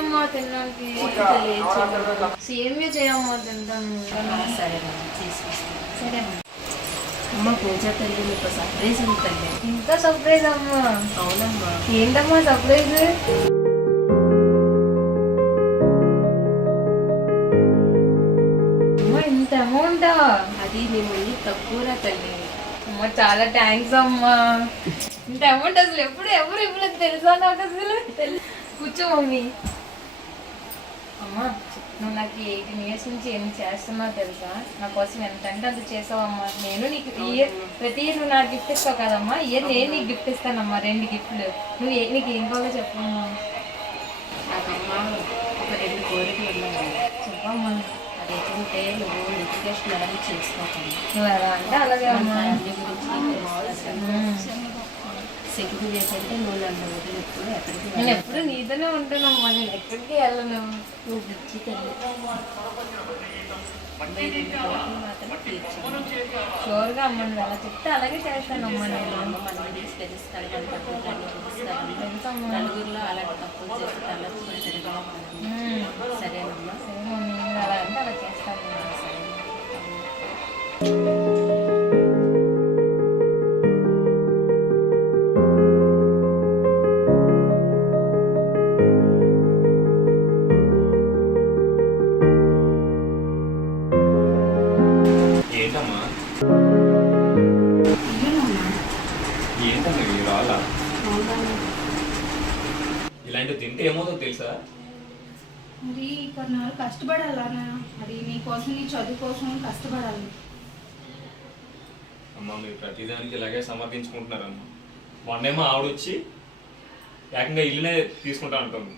చేయమ్మా తినడానికి. సేమియా చేయమ్మా తింటాను. సరే తీసుకొస్తాను. సరే అమ్మ పూజ తల్లి మీకు సర్ప్రైజ్ ఉంది తల్లి. ఇంకా సర్ప్రైజ్ అమ్మా? అవునమ్మా. ఏంటమ్మా సర్ప్రైజ్? అమ్మా ఇంత అమౌంటా? అది మేము తక్కువరా తల్లి. అమ్మా చాలా థ్యాంక్స్ అమ్మా. ఇంత అమౌంట్ అసలు ఎవరు ఇవ్వలేదు తెలుసా నాకు అసలు. కూర్చో మమ్మీ. అమ్మా నువ్వు నాకు 18 years నుంచి ఎన్ని చేస్తున్నావు తెలుసా? నా కోసం ఎంత అంటే అంత చేసావమ్మా. నేను నీకు ప్రతి ఇయర్ నువ్వు నాకు గిఫ్ట్ ఇస్తావు కదమ్మా. ఇయర్ నేను నీకు గిఫ్ట్ ఇస్తానమ్మా, 2 గిఫ్ట్లు. నువ్వు నీకు ఏం కావాలో చెప్పమ్మా. నాకమ్మా ఒక 2 కోరికలు ఉన్నాయి. చెప్పమ్మా. అదేంటంటే నువ్వు ఎడ్యుకేషన్ అనేది చేసుకోవాలి. నువ్వు ఎలా అంటే అలాగే అమ్మా. ఫ్యామిలీ గురించి సెక్యూరిటీ అంటే నువ్వు నన్ను వదిలినప్పుడు ఎక్కడికి నేను ఎప్పుడు నీతోనే ఉంటానమ్మా, నేను ఎక్కడికి వెళ్ళను. నువ్వు పిచ్చి తల్లి. మాత్రం తీర్చాను. షూర్గా అమ్మ నువ్వు ఎలా చెప్తే అలాగే చేస్తానమ్మా నేను. నలుగురిలో అలాంటి తప్పులు చేసి తలెత్తుకుని తిరగలపడదు. సరేనమ్మా. సరే మమ్మీ నువ్వు అలా అంటే అలా చేస్తాను. సరే. ఇలాంటివి తింటే ఏమవుతుందో తెలుసా? మరి కొన్నాళ్ళు కష్టపడాలన్నా, మరి నీ కోసం నీ చదువు కోసం కష్టపడాలి. అమ్మ మీరు ప్రతిదానికి ఇలాగే సమర్థించుకుంటున్నారమ్మా. మొన్నేమో ఆవిడొచ్చి ఏకంగా ఇల్లునే తీసుకుంటా ఉంటుంది.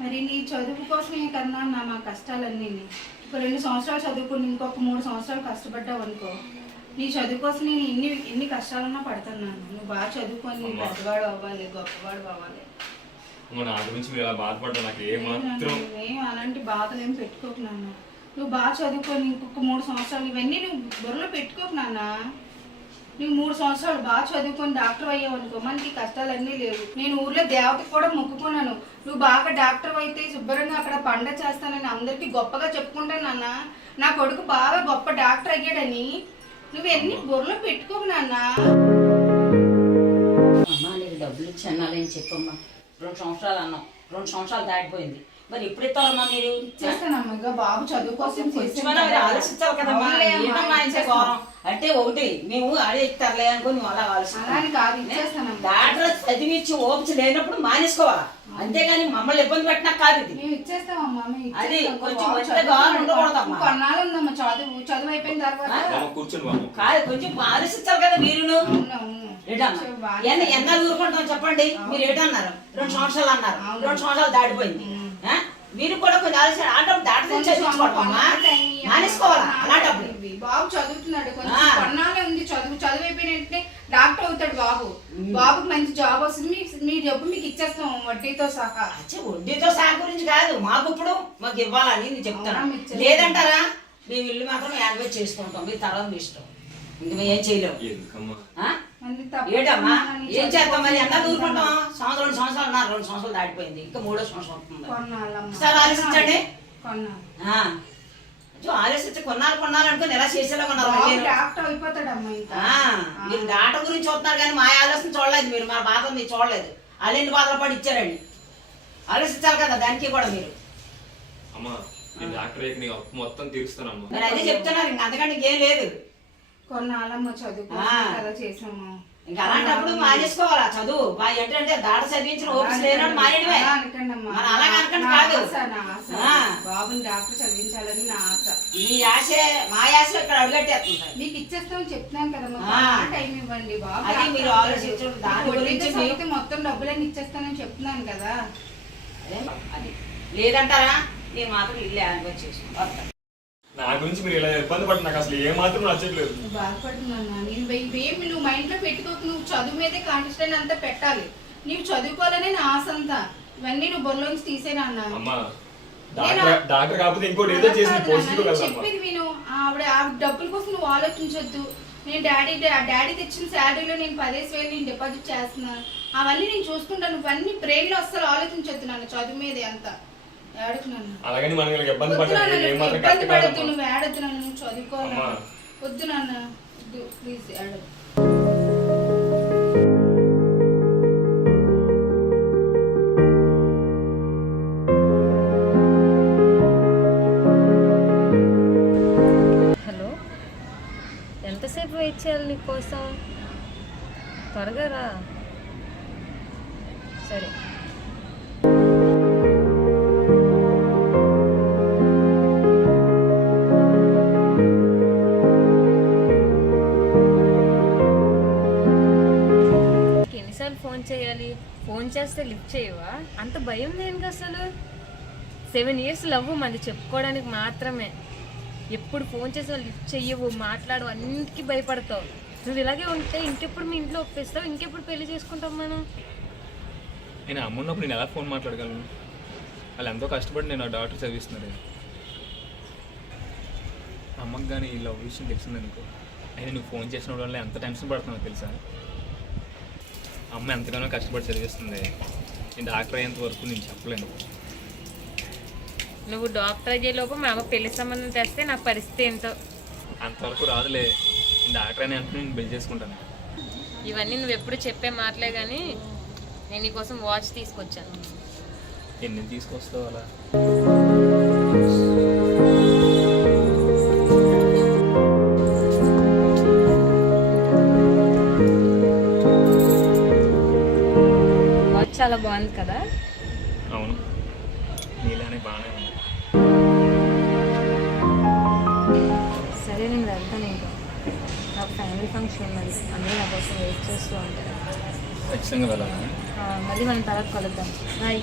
మరి నీ చదువు కోసమే కన్నా నా మా కష్టాలన్నీ. ఒక 2 సంవత్సరాలు చదువుకుని ఇంకొక 3 సంవత్సరాలు కష్టపడ్డావు అనుకో, నీ చదువు కోసం నేను ఎన్ని కష్టాలన్నా పడుతున్నాను. నువ్వు బాగా చదువుకొని పెద్దవాడు అవ్వాలి, గొప్పవాడు అవ్వాలి. నా గురించి మీరు ఇలా బాధపడ్డా నాకు ఏమాత్రం అలాంటి బాధలు ఏం పెట్టుకోకు నాన్న. నువ్వు బాగా చదువుకొని ఇంకొక 3 సంవత్సరాలు ఇవన్నీ నువ్వు బుర్రలో పెట్టుకోకు నాన్న. నువ్వు 3 సంవత్సరాలు బాగా చదువుకొని డాక్టర్ అయ్యావు అనుకో, మనకి కష్టాలన్నీ లేవు. నేను ఊర్లో దేవతకు కూడా మొక్కుకున్నాను, నువ్వు బాగా డాక్టర్ అయితే శుభ్రంగా అక్కడ పండ చేస్తానని అందరికీ గొప్పగా చెప్పుకుంటాను నాన్న. నా కొడుకు బాగా గొప్ప డాక్టర్ అయ్యాడని నువ్వు ఎన్ని బుర్రలో పెట్టుకోకు నాన్న. అమ్మా నీకు డబ్బులు ఇచ్చి అన్నాలని చెప్పమ్మా. 2 సంవత్సరాలు అన్నాం, 2 సంవత్సరాలు దాటిపోయింది. మరి ఇప్పుడు ఇస్తారమ్మా మీరు? చేస్తానమ్మా, ఇంకా బాబు చదువు కోసం ఆలోచించాలి కదమ్మా. అంటే ఒకటి మేము అదే ఇస్తారులే అనుకుని అలా ఆలోచించాలి. డాక్టర్ చదివించి ఓపిక లేనప్పుడు మానేసుకోవాలా, అంతేగాని మమ్మల్ని ఇబ్బంది పెట్టినా కాదు ఇది. అది కొంచెం ఉండకూడదమ్మా. కొన్నాళ్ళు ఉందమ్మా చదువు అయిపోయిన తర్వాత. కాదు కొంచెం ఆలోచించాలి కదా మీరు. ఎన్నాళ్ళు ఊరుకుంటాం చెప్పండి. మీరు ఏటన్నారు? 2 సంవత్సరాలు అన్నారు, 2 సంవత్సరాలు దాటిపోయింది. మీరు కూడా కొంచెం ఆలోచన ఆటప్పుడు మానేసుకోవాలా అలాంటప్పుడు. బాబు చదువుతున్నాడు, కొన్నాళ్ళే ఉంది చదువు అయిపోయిన డాక్టర్ అవుతాడు బాబు. బాబుకి మంచి జాబ్ వస్తుంది, మీ డబ్బు మీకు ఇచ్చేస్తాం వడ్డీతో సహా. వడ్డీతో సహా గురించి కాదు, మాకు ఇప్పుడు మాకు ఇవ్వాలని నేను చెప్తాను. లేదంటారా మేము ఇల్లు మాత్రం యాడ్వైజ్ చేసుకుంటాం, మీ తర్వాత మీ ఇష్టం. ఇంక మేము ఏం చేయలేము. ఏటమ్మా ఏం చేస్తాం మరి? ఎంత దూరుకుంటాం? 2 సంవత్సరాలు అన్నారు, 2 సంవత్సరాలు దాటిపోయింది, ఇంకా 3వ సంవత్సరం వస్తుంది. సార్ ఆలోచించండి. ఆలోచించి కొన్నాళ్ళు అనుకుని ఎలా చేసేలా ఉన్నారు. మీరు డాక్టర్ గురించి చూస్తున్నారు కానీ మా ఆలోచన చూడలేదు మీరు. మా బాధ మీరు చూడలేదు. అల్లెన్ని బాధలు పడి ఇచ్చారండి. ఆలోచించాలి కదా దానికి కూడా మీరు. మరి అదే చెప్తున్నారు, ఇంక అంతకంటే ఇంకేం లేదు. కొన్నాళ్ళమ్మ చదువు చేసాము. ఇంకా అలాంటప్పుడు మానేసుకోవాలా చదువు. ఏంటంటే దాట చదివించిన ఓపిక లేనప్పుడు మానేయడమే. అలాగే అనకండి కాదు. బాబుని డాక్టర్ చదివించాలని నా ఆశ. మీ ఆశ మా ఆశ ఇక్కడ అడుగట్టేస్తుంది. మీకు ఇచ్చేస్తామని చెప్తున్నాను కదమ్మా, టైం ఇవ్వండి బాబు. అది మీరు ఆలోచించండి. దాని గురించి మొత్తం డబ్బులన్నీ ఇచ్చేస్తానని చెప్తున్నాను కదా. అది లేదంటారా? నేను మాత్రం ఇల్లు యాడ్వైజ్ చేసుకుంటాను. నా గురించి మీరు ఇలా ఇబ్బంది పడి నాకు అసలు ఏ మాత్రం నచ్చట్లేదు. బాధపడుతున్నా నేను. ఇవేమి నువ్వు మైండ్ లో పెట్టుకోకు. నువ్వు చదువు మీదే కాన్సన్ట్రేట్ అంతా పెట్టాలి. నీవు చదువుకోవాలని నా ఆశ అంతా. ఇవన్నీ నువ్వు బొర్లోంచి తీసేనా అన్నా. డాక్టర్ కాకపోతే ఇంకోటి ఏదో చేసి చెప్పేది విను. ఆవిడ డబ్బుల కోసం నువ్వు ఆలోచించొద్దు. నేను డాడీ తెచ్చిన శాలరీలో నేను 10,000 నేను డిపాజిట్ చేస్తున్నాను. అవన్నీ నేను చూసుకుంటాను. నువ్వన్నీ బ్రెయిన్లో అస్సలు ఆలోచించొద్దు నాన్న, చదువు మీద అంత ఏడకు నాన్న. అలాగని మనం వీళ్ళకి ఇబ్బంది వద్దు నాన్న, పడ్డాలి ఏం నువ్వు మాత్రం ఇబ్బంది కరెక్ట్ పడద్దు, కాదమ్మా. నువ్వు ఏడద్దు నాన్న, నువ్వు చదువుకోవాలన్నా. అమ్మా. వద్దు నాన్న, వద్దు ప్లీజ్ ఏడద్దు. హలో, ఎంతసేపు వెయిట్ చేయాలి నీకోసం? త్వరగా రా. సరే. ఎన్నిసార్లు ఫోన్ చేయాలి? ఫోన్ చేస్తే లిఫ్ట్ చేయవా? అంత భయం దేనికి అసలు? 7 years లవ్ మంది చెప్పుకోవడానికి మాత్రమే. ఎప్పుడు ఫోన్ చేసినా లిఫ్ట్ చెయ్యవు, మాట్లాడవు, అన్నిటికీ భయపడతావు. నువ్వు ఇలాగే ఉంటే ఇంకెప్పుడు మీ ఇంట్లో ఒప్పిస్తావు? ఇంకెప్పుడు పెళ్లి చేసుకుంటాం మనం? నేను అమ్మ ఉన్నప్పుడు నేను ఎలా ఫోన్ మాట్లాడగలను? వాళ్ళు ఎంతో కష్టపడి నేను డాక్టర్ చదివిస్తున్నారు. అమ్మకి కానీ ఈ లవ్ విషయం తెలిసిందనుకో, అయినా నువ్వు ఫోన్ చేసిన వల్ల ఎంత టెన్షన్ పడుతున్నావు తెలుసా? అమ్మ ఎంతగానో కష్టపడి చదివిస్తుంది. నేను డాక్టర్ అయ్యేంత వరకు నేను చెప్పలేను. నువ్వు డాక్టర్ అయ్యేలోపు మా అమ్మ పెళ్లి సంబంధం తెస్తే నా పరిస్థితి ఏంటో. అంతవరకు రాదులే. నేను డాక్టర్ అని అనుకుని నేను పెళ్లి చేసుకుంటాను. ఇవన్నీ నువ్వు ఎప్పుడు చెప్పే మాటలే కానీ నేను నీకోసం వాచ్ తీసుకొచ్చాను. ఎన్ని తీసుకొస్తావు అలా? వాచ్ చాలా బాగుంది కదా? అవును, నీలానే బాగానే ఉంది. సరే, నేను వెళ్తాను. ఇంకా నాకు ఫ్యామిలీ ఫంక్షన్ ఉన్నది, అందరూ నా కోసం వెయిట్ చేస్తూ ఉంటారు. ఖచ్చితంగా వెళ్ళాలా? మళ్ళీ మనం తర్వాత కలుద్దాం. బాయ్.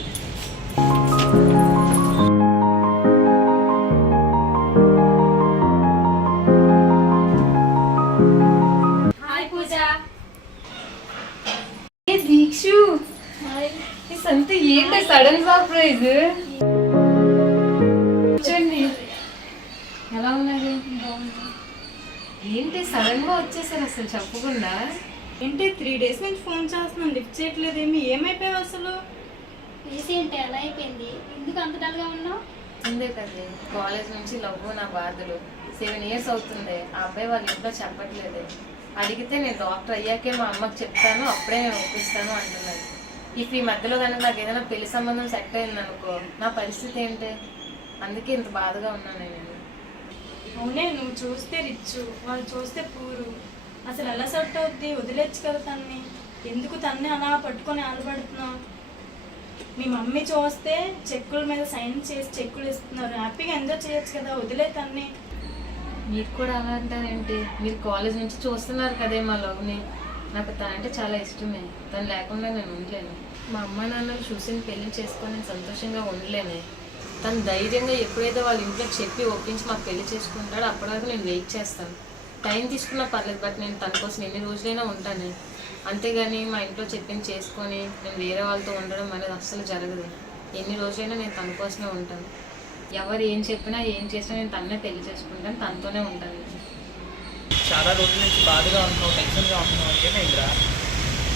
హాయ్ పూజ. ఏ దీక్షు, ఈ సంత ఏంటి సడన్ సర్ప్రైజ్? చూడండి ఎలా ఉన్నది. ఏంటి సడన్ గా వచ్చేసారు అసలు చెప్పకుండా? ఏంటి 3 days నుంచి ఫోన్ చేస్తున్నాను, లిఫ్ట్ చేయట్లేదేమి? ఏమైపోయావు అసలు? ఏంటి అలా అయిపోయింది? ఎందుకు అంత డల్గా ఉన్నావు? అంతే కదా, కాలేజ్ నుంచి లవ్ నా బాధలు. 7 years అవుతుంది. ఆ అబ్బాయి వాళ్ళ ఇంట్లో చెప్పట్లేదు. అడిగితే నేను డాక్టర్ అయ్యాకే మా అమ్మకి చెప్తాను, అప్పుడే నేను ఒప్పిస్తాను అంటున్నాను. ఈ మధ్యలో కానీ నాకు ఏదైనా పెళ్లి సంబంధం సెట్ అయింది అనుకో, నా పరిస్థితి ఏంటి? అందుకే ఇంత బాధగా ఉన్నాను నేను. అవునే, నువ్వు చూస్తే రిచ్, వాళ్ళు చూస్తే పూరు. అసలు ఎలా సెట్ అవుద్ది? వదిలేచ్చు కదా తన్ని. ఎందుకు తన్ని అలా పట్టుకొని ఆడబడుతున్నావు? మీ మమ్మీ చూస్తే చెక్కుల మీద సైన్ చేసి చెక్కులు ఇస్తున్నారు, హ్యాపీగా ఎంజాయ్ చేయొచ్చు కదా, వదిలే తన్ని. మీరు కూడా అలా అంటారేంటి? మీరు కాలేజ్ నుంచి చూస్తున్నారు కదే మా లవ్ని. నాకు తనంటే చాలా ఇష్టమే. తను లేకుండా నేను ఉండలేను. మా అమ్మ నాన్నలు చూసిన పెళ్లి చేసుకొని నేను సంతోషంగా ఉండలేనే. తను ధైర్యంగా ఎప్పుడైతే వాళ్ళ ఇంట్లో చెప్పి ఒప్పించి మాకు పెళ్లి చేసుకుంటాడో అప్పటి వరకు నేను వెయిట్ చేస్తాను. టైం తీసుకున్నా పర్లేదు, బట్ నేను తన కోసం ఎన్ని రోజులైనా ఉంటాను. అంతేగాని మా ఇంట్లో చెప్పింది చేసుకొని నేను వేరే వాళ్ళతో ఉండడం అనేది అస్సలు జరగదు. ఎన్ని రోజులైనా నేను తన కోసమే ఉంటాను. ఎవరు ఏం చెప్పినా ఏం చేసినా నేను తన్నే పెళ్లి చేసుకుంటాను, తనతోనే ఉంటాను. చాలా రోజుల నుంచి బాధగా ఉంటున్నావు, టెన్షన్గా ఉంటున్నావు, ఏమైందిరా?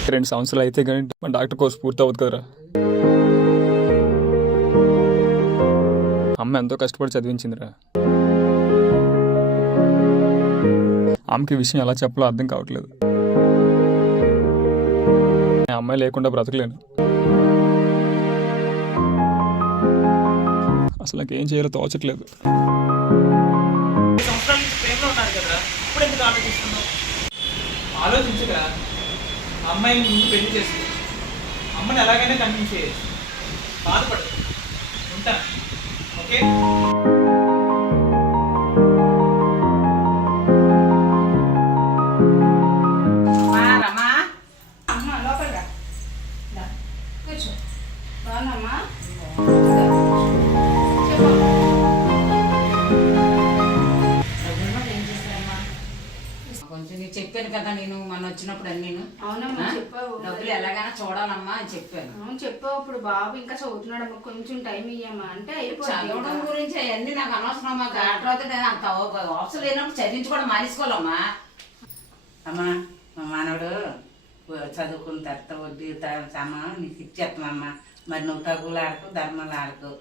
2 సంవత్సరాలు అయితే కానీ మన డాక్టర్ కోర్స్ పూర్తి అవుతుంది కదరా. అమ్మ ఎంతో కష్టపడి చదివించిందిరా. అమ్మకి ఈ విషయం ఎలా చెప్పాలో అర్థం కావట్లేదు. అమ్మాయి లేకుండా బ్రతకలేను. అసలు నాకు ఏం చేయాలో తోచట్లేదు. సంవత్సరాల నుంచి ప్రేమలో ఉన్నారు కదరా, ఇప్పుడు ఎందుకు ఆలోచిస్తున్నావు? ఆలోచించగా అమ్మాయిని ముందు పెళ్లి చేసి అమ్మని ఎలాగైనా కన్విన్స్ చేయొచ్చు. బాధపడదు, ఉంటాను. ఓకే. రమా, అమ్మ లోపల రా. కూర్చో. బాగున్నామ్మా? కొంచెం నీకు చెప్పాను కదా నేను మొన్న వచ్చినప్పుడు అన్ని అవునమ్మా, చెప్పావు. డబ్బులు ఎలాగైనా చూడాలమ్మా అని చెప్పాను. అవును చెప్పావు. ఇప్పుడు బాబు ఇంకా చదువుతున్నాడమ్మా, కొంచెం టైం ఇయ్యమ్మా అంటే అయిపోతుంది. చదవడం గురించి అవన్నీ నాకు అనవసరమ్మా. డాక్టర్ అవుతాడు అంత అవసరం లేనప్పుడు చదివించుకోవడం మానేసుకోవాలమ్మా. అమ్మా, మా మానవుడు చదువుకున్న తర్వాత వడ్డీ సామాను నీకు ఇచ్చేస్తామమ్మా. మరి నువ్వు తగులు ఆడకు ధర్మాలు ఆడకు,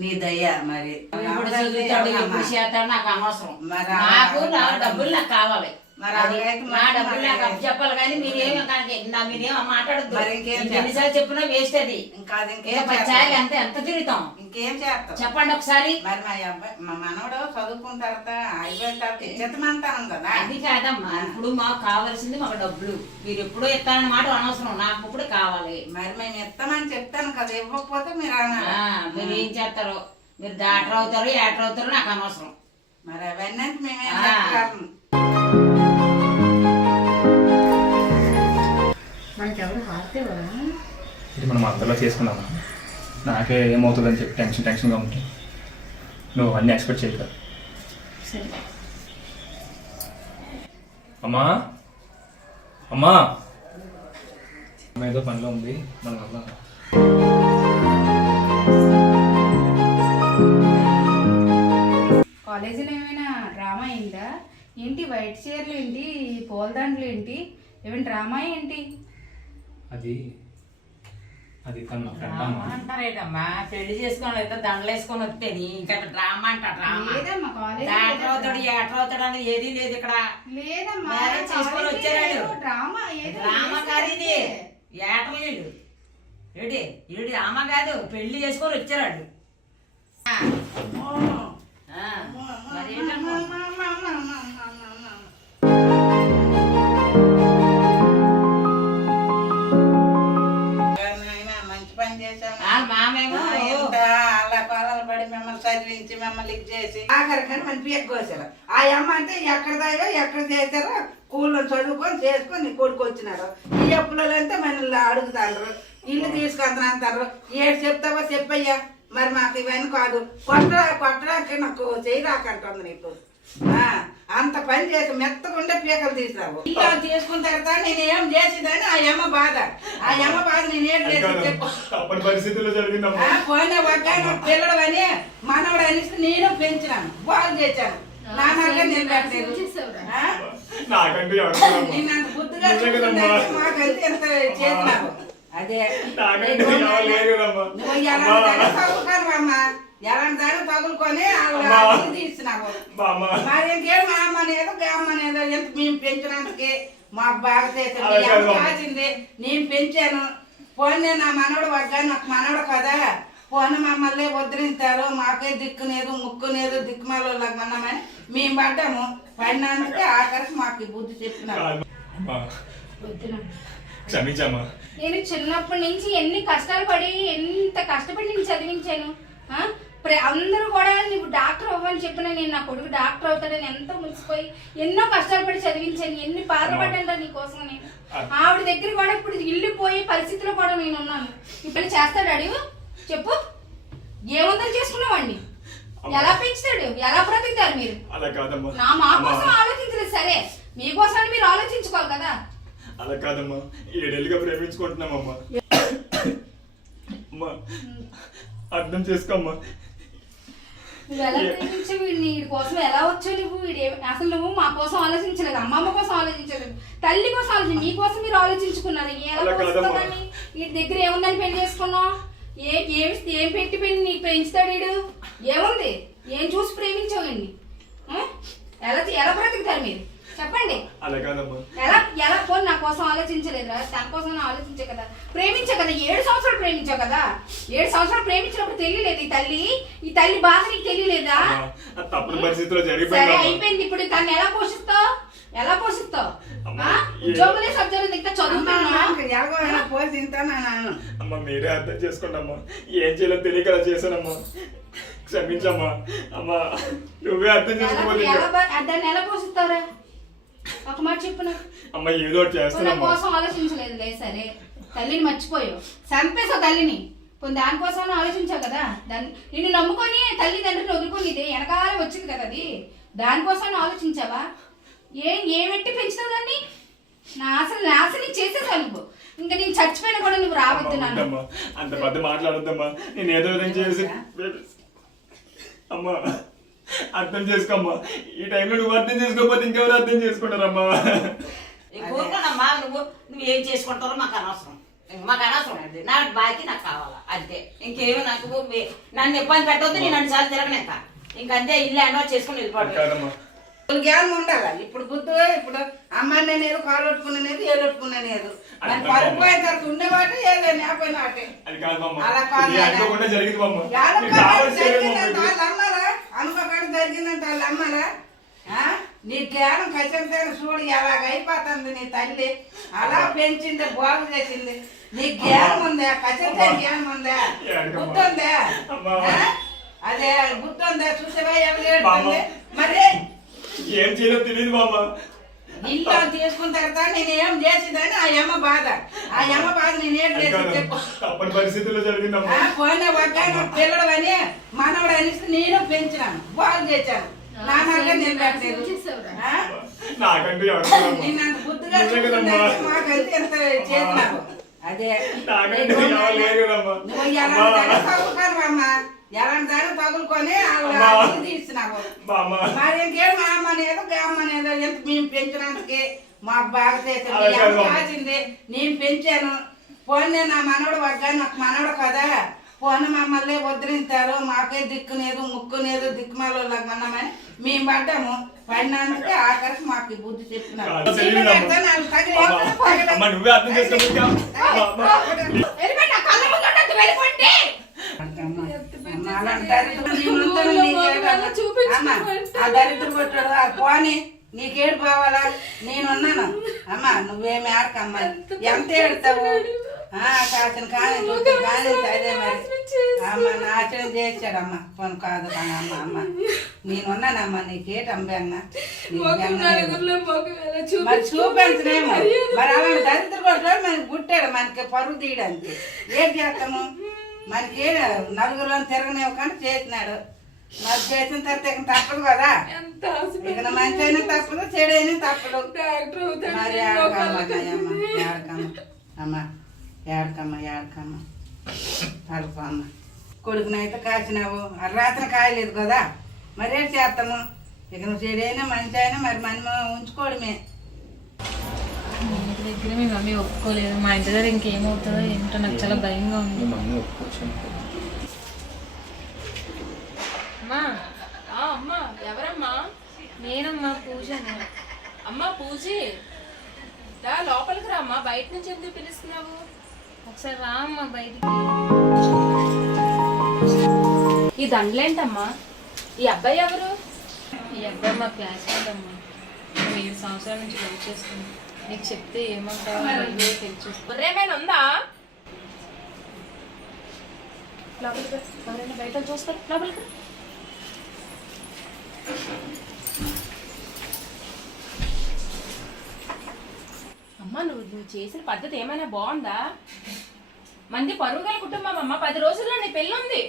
నీ దయ్య మరి ఎప్పుడు చదువుతాడు ఎప్పుడు చేస్తాడు నాకు అనవసరం. మరి నాకు నా డబ్బులు నాకు కావాలి. మరి అది అలాగైతే నా డబ్బులు నాకు అప్పు చెప్పాలి కానీ మీరేం మాట్లాడద్దు. మరి ఇంకేం ఎన్నిసార్లు చెప్పినా వేస్ట్ అది. ఇంకా అది ఏదో ఇంకేం 10 సార్లు అంతే ఎంత తిరుగుతాం. ఇంకేం చేస్తావు చెప్పండి ఒకసారి. మరి మా అబ్బాయి మా మనవడు చదువుకున్న తర్వాత అయిపోయిన తర్వాత ఇచ్చేతమంటాను కదా. అది కాదమ్మా, ఇప్పుడు మాకు కావాల్సింది మాకు డబ్బులు. మీరు ఎప్పుడో ఇస్తారన్న మాట అనవసరం, నాకు ఇప్పుడు కావాలి. మరి మేము ఇస్తామని చెప్తాను కదా, ఇవ్వకపోతే మీరు అన్నారు. మీరు ఏం చేస్తారో, మీరు డాక్టర్ అవుతారో యాక్టర్ అవుతారో నాకు అనవసరం. మరి అవన్నీ మేమేం చెప్పగలము. మనకెవరు హార్తే ఇది మనం అంతలో చేసుకున్నామా? నాకే ఏమవుతుందని చెప్పి టెన్షన్గా ఉంటుంది. నువ్వు అన్నీ ఎక్స్పెక్ట్ చేయక. అమ్మా అమ్మా అమ్మ ఏదో పనిలో ఉంది, మన వల్ల కాలేజీలో ఏమైనా డ్రామా అయిందా ఏంటి? వైట్ చీరలు ఏంటి, పూల దాంట్లో ఏంటి, ఏమైనా డ్రామా ఏంటి? అది తన ఫ్రెండ్ అమ్మా. అంటారేటమ్మా, పెళ్లి చేసుకొని అయితే దండలు వేసుకొని వస్తేది ఇంకా డ్రామా అంట. డ్రామా లేదమ్మా కాలేజ్ డాక్టర్ అవుతాడు యాక్టర్ అవుతాడు అని ఏదీ లేదు ఇక్కడ. లేదమ్మా మ్యారేజ్ చేసుకొని వచ్చాడు. డ్రామా డ్రామా కాదు ఇది, యాక్టర్ లేడు. ఏంటి ఈడు డ్రామా కాదు, పెళ్లి చేసుకొని వచ్చాడు. మరి ఏంటమ్మా? మంచి పని చేశాము. మామేమో అలా కొలలు పడి మిమ్మల్ని చదివించి మిమ్మల్ని లిక్ చేసి ఆఖరికని మన పీక్కోసారు. ఆ అమ్మ అంటే ఎక్కడ దాయో ఎక్కడ చేశారో స్కూల్లో చదువుకొని చేసుకొని నీ కొడుకు వచ్చినారు. ఈ అప్పులలో అంటే మనల్ని అడుగుతారు, ఇల్లు తీసుకుంటారు. ఏడు చెప్తావో చెప్పయ్యా. మరి మాకు ఇవన్నీ కాదు, కొట్టడానికి నాకు చేయి రాకంటుంది నీకు. అంత పని చేసి మెత్తకుండా పీకలు తీసిరావు. ఇలా తీసుకున్న తర్వాత నేనేం చేసేదని ఆ అమ్మ బాధ. ఆ అమ్మ బాధ నేనేం చేసి చెప్పు. పరిస్థితుల్లో జరిగిందమ్మా. పోయిన ఒక్క పిల్లడు అని మనవడు అనేసి నేను పెంచినాను, బాగు చేశాను. నాన్నగా నిలబెట్టలేదు. నాకంటే నేను అంత బుద్ధిగా మాకంటే ఎంత చేసినావు. అదే నువ్వు చదువుకోనమ్మా, ఎలాంటి దాన్ని తగులుకొని తీస్తున్నావు. మరి ఇంకేం మా అమ్మ అనేది అమ్మ అనేది ఎంత మేము పెంచినందుకే మాకు బాగా చేసాను. కాసింది నేను పెంచాను. పోనీ నా మనవడు వగ్గా నాకు మనవడు కదా, పోనీ మమ్మల్ని వదిలింటారు. మాకే దిక్కునేదు ముక్కునేదు దిక్కుమాలోళ్ళకి మన్నామని మేము పడ్డాము. పడినందుకే ఆఖరికి మాకు బుద్ధి చెప్పినాము. క్షమించమ్మా. నేను చిన్నప్పటి నుంచి ఎన్ని కష్టాలు పడి ఎంత కష్టపడి నేను చదివించాను. అందరూ కూడా నువ్వు డాక్టర్ అవ్వని చెప్పిన నేను నా కొడుకు డాక్టర్ అవుతాడని ఎంతో ముగిసిపోయి ఎన్నో కష్టాలు పడి చదివించాను. ఎన్ని బాధపడ్డా నీకోసం నేను. ఆవిడ దగ్గర కూడా ఇప్పుడు ఇల్లిపోయే పరిస్థితిలో కూడా నేను ఉన్నాను. ఇప్పుడు చేస్తాడు అడిగు చెప్పు, ఏముందని చేసుకున్నావాడిని? ఎలా పెంచుతాడు, ఎలా బ్రతుకుతారు మీరు? మా కోసం ఆలోచించలేదు సరే, మీకోసాన్ని మీరు ఆలోచించుకోవాలి కదా. అలా కాదమ్మా, 7 ఏళ్ళుగా ప్రేమించుకుంటున్నామమ్మా. అమ్మా అర్థం చేసుకోమ్మా. నువ్వు ఎలా ప్రేమించావు వీడిని, వీడి కోసం ఎలా వచ్చావు నువ్వు? వీడి అసలు నువ్వు మా కోసం ఆలోచించలేదు, అమ్మమ్మ కోసం ఆలోచించలేదు, తల్లి కోసం ఆలోచించలేదు, మీ కోసం మీరు ఆలోచించుకున్నారు. ఎలా వస్తుందని వీడి దగ్గర ఏముందని పెళ్లి చేసుకున్నావు? ఏం పెట్టి పెళ్లి నీకు పెంచుతాడు వీడు? ఏముంది? ఏం చూసి ప్రేమించావు వీడిని? ఎలా బ్రతుకుతారు మీరు చెప్పండి? ఎలా పోనీ నా కోసం ఆలోచించలేదురా, తన కోసం ఆలోచించే కదా, ప్రేమించే కదా. 7 సంవత్సరాలు ప్రేమించావు కదా. 7 సంవత్సరాలు ప్రేమించినప్పుడు తెలియలేదు ఈ తల్లి బాధ నీకు తెలియలేదా? సరే అయిపోయింది, ఇప్పుడు తను ఎలా పోషిస్తావు? ఉద్యోగులే సబ్జెక్టు ఇంకా చదువుతున్నా పోషిస్తాను. అమ్మ మీరే అర్థం చేసుకోండి అమ్మా, ఏం చేయాలో తెలియక చేశానమ్మా. క్షమించమ్మా. అమ్మా నువ్వే అర్థం చేసుకోవాలి. దాన్ని ఎలా పోషిస్తావురా? ఒక మాట చెప్పు. అమ్మ ఏదో చేస్తున్నా కోసం ఆలోచించలేదులే సరే, తల్లిని మర్చిపోయావు, చంపేసావు తల్లిని. కొన్ని దానికోసం ఆలోచించావు కదా. నిన్ను నమ్ముకొని తల్లిదండ్రులు వదులుకొని ఇది వెనకాల వచ్చింది కదా, అది దానికోసం ఆలోచించావా? ఏమెట్టి పెంచుతావు దాన్ని? నాశనం చేసేసావు నువ్వు. ఇంకా నేను చచ్చిపోయినా కూడా నువ్వు రావద్దు. నన్ను అంత పెద్ద మాట్లాడొద్దమ్మా, నేను ఏదో విధంగా చేసి. అమ్మా అర్థం చేసుకోమ్మా, ఈ టైంలో నువ్వు అర్థం చేసుకోకపోతే ఇంకెవరు అర్థం చేసుకుంటారమ్మా? కోరుకోనమ్మా, నువ్వు నువ్వేం చేసుకుంటారో మాకు అనవసరం. మాకు అనవసరం అండి. నా బాకీ నాకు కావాలా అంతే. ఇంకేమీ నాకు నన్ను ఇబ్బంది పెట్టవద్దు. నేను 2 సార్లు తిరగనేక ఇంకంతే. ఇల్లు హ్యాండ్ ఓవర్ చేసుకుని వెళ్ళిపోవడం. జ్ఞానం ఉండాలి. ఇప్పుడు బుద్ధు ఇప్పుడు అమ్మాయి నేను కాలు కొట్టుకునేది ఏ కొట్టుకునేది మరి పడిపోయిన తర్వాత ఉండేవాటే ఏదో నేపోయిన వాటే అలా కాదు. జరిగిందంట వాళ్ళు అమ్మారా, అనుకోకుండా జరిగిందంట వాళ్ళు అమ్మారా. నీ జ్ఞానం ఖచ్చితంగా చూడు ఎలాగ అయిపోతుంది. నీ తల్లి అలా పెంచింది, బాగు చేసింది. నీ జ్ఞానం ఉందా? ఖచ్చితంగా జ్ఞానం ఉందా? బుద్ధి ఉందా? అదే బుద్ధి ఉందా? చూసేవా ఎవరు మరి ఏం చేయలేదు తెలియదు బామ్మ. ఇల్లు తీసుకున్న తర్వాత నేను ఏం చేసేదని ఆ అమ్మ బాధ. ఆ అమ్మ బాధ నేనేం చేసి చెప్పు. తప్పని పరిస్థితుల్లో జరిగిందమ్మా. పోయిన ఒక్క పిల్లడు అని మనవడు అనేసి నేను పెంచినాను, బాగు చేశాను. నాన్నగా నిలబెట్టలేదు. నాకంటూ నిన్నంత బుద్ధిగా మాకంటే ఎంత చేసినావు. అదే నువ్వు చదువుకోనమ్మా, ఎలాంటి దాన్ని తగులుకొని తీస్తున్నావు. మరి ఇంకేం మా అమ్మ అనేది అమ్మ అనేది ఎంత మేము పెంచినందుకే మాకు బాగా చేసాను. కాసింది నేను పెంచాను. పోనీ నా మనవడు వగ్గా నాకు మనవడు కదా, పోనీ మమ్మల్ని వదిలింటారు. మాకే దిక్కునేదు ముక్కునేదు దిక్కుమాలోళ్ళకి అన్నామని మేము పడ్డాము. పడినందుకే ఆఖరికి మాకు బుద్ధి చెప్పినారు. ఆ దరిద్ర కొట్టాడు ఆ పోని నీకేడు పోవాలా? నేనున్నాను అమ్మా, నువ్వేమి ఆడకమ్మా. ఎంత ఏడుతావు? కాసిన కానీ చూసిన కానీ అదే మరి అమ్మ నాశనం చేశాడమ్మా. పోను కాదు అమ్మ అమ్మ నేనున్నానమ్మా. నీకేటి అమ్మ మరి చూపించలేము. మరి అలాంటి దరిద్ర కొట్టాడు మనకి పుట్టాడు, మనకి పరుగు తీయడానికి. ఏం చేస్తాము? మనకి నలుగురిలో తిరగనివ్వకుండా చేసినాడు. మరి చేసిన తర్వాత ఇక తప్పదు కదా. ఇక మంచి అయినా తప్పదు, చెడు అయినా తప్పదు. మరి అమ్మా ఏడకమ్మ అడుకోమ్మ. కొడుకునైతే కాసినావు, రాత్రి కాయలేదు కదా. మరి ఏం చేస్తాము? ఇక నువ్వు చెడు అయినా మంచి అయినా మరి మనం ఉంచుకోవడమే. ఇంటి దగ్గర మీ మమ్మీ ఒప్పుకోలేదు. మా ఇంటి దగ్గర ఇంకేమవుతుందో ఏంటో నాకు చాలా భయంగా ఉంది. అమ్మా అమ్మా ఎవరమ్మా? నేనమ్మా పూజని. అమ్మా పూజీ, రా లోపలికి రా అమ్మా. బయట నుంచి ఎందుకు పిలుస్తున్నావు? ఒకసారి రా అమ్మా బయటికి. ఈ దండలేంటమ్మా? ఈ అబ్బాయి ఎవరు? ఈ అబ్బాయి మా క్లాస్మేట్ అమ్మా. 7 సంవత్సరాల నుంచి లవ్ చేస్తుంది. నీకు చెప్తే ఏమంటావో తెలిసి బుర్రేమైనా ఉందా? లోపలికి రా. ఎవరైనా బయట చూస్తారు. లోపలికి రా. అమ్మా నువ్వు చేసిన పద్ధతి ఏమైనా బాగుందా? మంది పరువు గల కుటుంబం అమ్మ. 10 రోజుల్లో నీ పెళ్ళి ఉంది.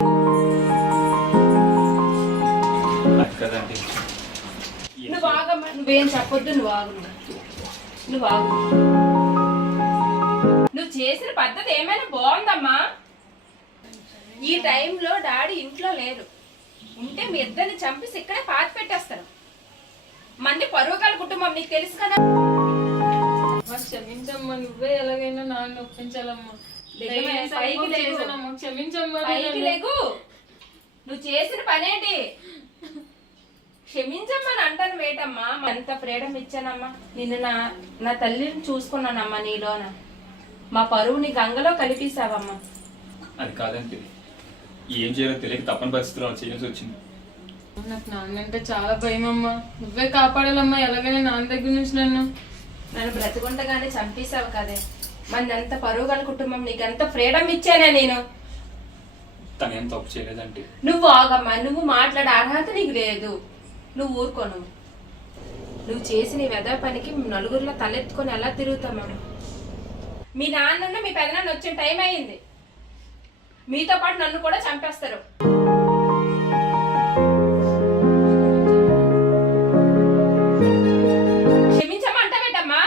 నువ్వు ఆగమ్మా. నువ్వేం చెప్పొద్దు. నువ్వు ఆగు. నువ్వు చేసిన పద్ధతి ఏమైనా బాగుందమ్మా? ఈ టైంలో డాడీ ఇంట్లో లేరు. ఉంటే మీ ఇద్దరిని చంపేసి ఇక్కడే పాతి పెట్టేస్తారు. మంది పరువుగల కుటుంబం నీకు తెలుసు కదా. క్షమించమ్మా, నువ్వే ఎలాగైనా నాన్న ఒప్పించాలమ్మా. క్షమించమ్మా. పైకి లేగు. నువ్వు చేసిన పనేంటి? క్షమించమ్మని అంటాను వేటమ్మా. ఎంత ఫ్రీడమ్ ఇచ్చానమ్మా. నిన్ను నా తల్లిని చూసుకున్నానమ్మా. నీలోన మా పరువుని గంగలో కలిపేశావమ్మా. అది కాదంటే ఏం చేయాలో తెలియక తప్పని పరిస్థితుల్లో చేయాల్సి వచ్చింది. నాకు నాన్న అంటే చాలా భయం అమ్మా. నువ్వే కాపాడాలమ్మా ఎలాగైనా నాన్న దగ్గర నుంచి నన్ను బ్రతుకుండగానే చంపేశావు కదే. మందంత పరువుగల కుటుంబం నీకెంత ఫ్రీడమ్ ఇచ్చానే నేను. తను ఏం తప్పు చేయలేదంటే. నువ్వు ఆగమ్మా. నువ్వు మాట్లాడే అర్హత నీకు లేదు. నువ్వు ఊరుకోను. నువ్వు చేసిన ఈ వెధవ పనికి నలుగురిలో తలెత్తుకొని ఎలా తిరుగుతామా? మీ నాన్న మీ పెదనాన్న వచ్చిన టైం అయింది. మీతో పాటు నన్ను కూడా చంపేస్తారు. క్షమించమంటావేటమ్మా?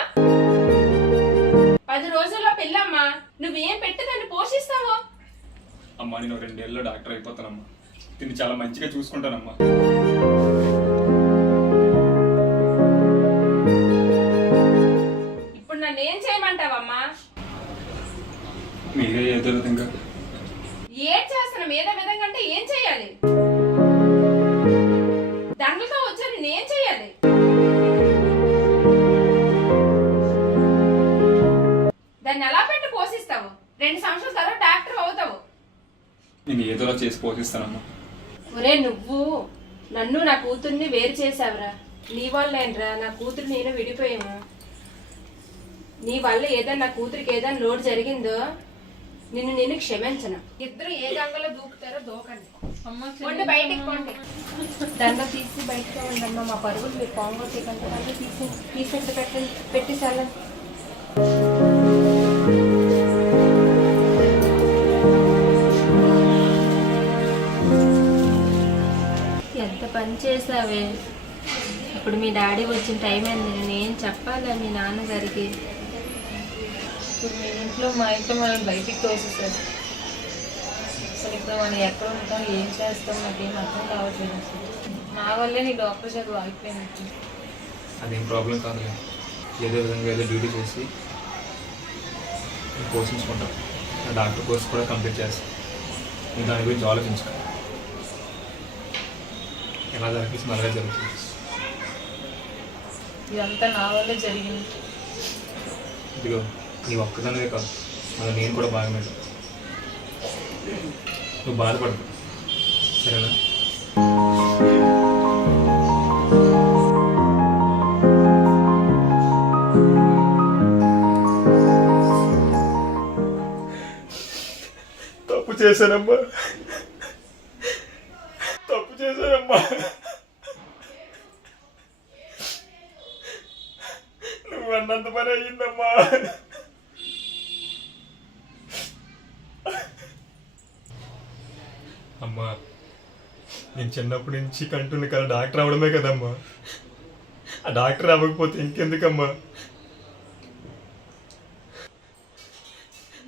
10 రోజుల్లో పెళ్ళమ్మా. నువ్వేం పెట్టి దాన్ని పోషిస్తావో? అమ్మా నేను 2 ఏళ్ళలో డాక్టర్ అయిపోతానమ్మా. దీన్ని చాలా మంచిగా చూసుకుంటానమ్మా. ఇప్పుడు నన్ను ఏం చేయమంటావు? చేయమంటావమ్మా? మీరే ఏదో విధంగా ఏం చేస్తున్నాం? ఏదో విధంగా అంటే ఏం చేయాలి? దండలతో వచ్చారు, నేనేం చేయాలి? దాన్ని ఎలా పెట్టి పోషిస్తావు? 2 సంవత్సరాల తర్వాత డాక్టర్ అవుతావు. నేను ఏదోలా చేసి పోషిస్తానమ్మా. ఒరే, నువ్వు నన్ను నా కూతుర్ని వేరు చేసావురా. నీ వల్లేనరా నా కూతురు నేను విడిపోయాము. నీ వల్ల ఏదైనా నా కూతురికి ఏదైనా లోటు జరిగిందో నిన్ను క్షమించను. ఇద్దరు ఏ గంగలో దూకుతారో దూకండి. కొండి బయటికి కొండి. దండ తీసి బయటకు ఉండమ్మా. మా పరుగులు మీరు పోగొట్టేకంటే దండ తీసి పెట్టి చల్లండి. ఎంత పని చేసావే. ఇప్పుడు మీ డాడీ వచ్చిన టైం అయింది. నేనేం చెప్పాలా మీ నాన్నగారికి? ఇప్పుడు మీ ఇంట్లో మా ఇంట్లో మనం బయటికి తోసేసారు. అసలు ఇప్పుడు మనం ఎక్కడ ఉంటాం, ఏం చేస్తాం, నాకేం అర్థం కావట్లేదు. నా వల్లే నీ డాక్టర్ చదువు ఆగిపోయింది. అదేం ప్రాబ్లం కాదు. ఏదో విధంగా ఏదో డ్యూటీ చేసి పోషించుకుంటాం. డాక్టర్ కోర్స్ కూడా కంప్లీట్ చేస్తాం. నేను దాని గురించి ఆలోచించుకో. ఎలా జరిగిస్తుంది అలాగే జరుగుతుంది. ఇదంతా నా వల్లే జరిగింది. ఇదిగో నీ ఒక్కదానివే కాదు, మళ్ళీ నేను కూడా బాగా నువ్వు బాధపడదు, సరేనా? తప్పు చేశానమ్మా, తప్పు చేశానమ్మా. నువ్వు అన్నంత పని అయ్యిందమ్మా. అమ్మా, నేను చిన్నప్పటి నుంచి కంటున్న కదా డాక్టర్ అవడమే కదమ్మా. ఆ డాక్టర్ అవ్వకపోతే ఇంకెందుకమ్మా?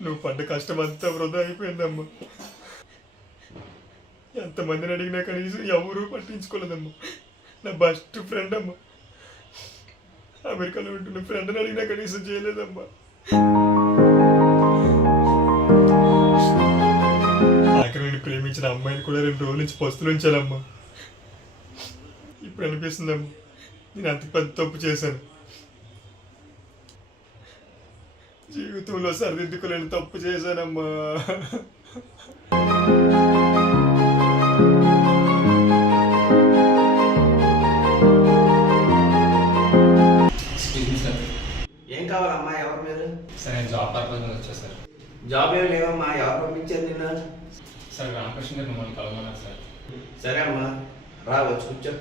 నువ్వు పడ్డ కష్టం అంతా వృధా అయిపోయిందమ్మా. ఎంతమందిని అడిగినా కనీసం ఎవరూ పట్టించుకోలేదమ్మా. నా బెస్ట్ ఫ్రెండ్ అమ్మా, అమెరికాలో ఉంటున్న ఫ్రెండ్ని అడిగినా కనీసం చేయలేదమ్మా. ఆఖరి నేను ప్రేమించిన అమ్మాయిని కూడా 2 రోజుల నుంచి పస్తులు ఉంచాలమ్మా. ఇప్పుడు అనిపిస్తుందమ్మా నేను అంత పెద్ద తప్పు చేశాను. జీవితంలో సరిదిద్దుకోలేని తప్పు చేశానమ్మా. ఏం కావాలమ్మా? ఎవరు మీరు? సార్ నేను జాబ్ పర్పస్ మీద వచ్చా సార్. జాబ్ ఏం లేవమ్మా. ఎవరు పంపించారు నిన్ను? సార్ రామకృష్ణ గారు మిమ్మల్ని కలవమన్నారు సార్. సరే అమ్మా, రా, వచ్చి కూర్చో.